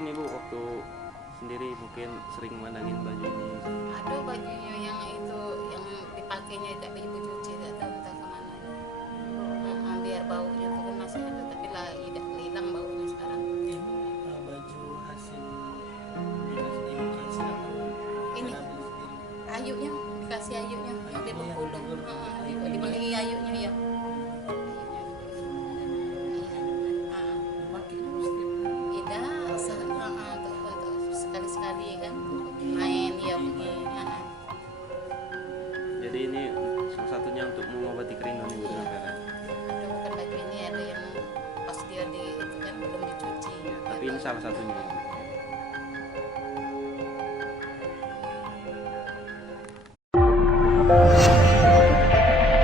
mungkin ibu waktu sendiri mungkin sering mandangin baju ini. Ada bajunya yang itu yang dipakainya tidak ibu cuci, tidak tahu entah kemana. Biar baunya tuh kan masih ada, tapi lah tidak hilang baunya sekarang. Ini baju hasil dinas ibu kasih atau Ini ambil sendiri? ayunya, dikasih ayunya yang di Bengkulu. Dibeli ayunya ya. Dipakai terus setiap Tidak, untuk sekali-sekali kan main ya pergi. Jadi ini salah satunya untuk mengobati kerinduan ibu dengan Vera. Ada bukan baju ini, ada yang pas dia di itu kan belum dicuci. Ya, tapi ini salah satunya. Ya.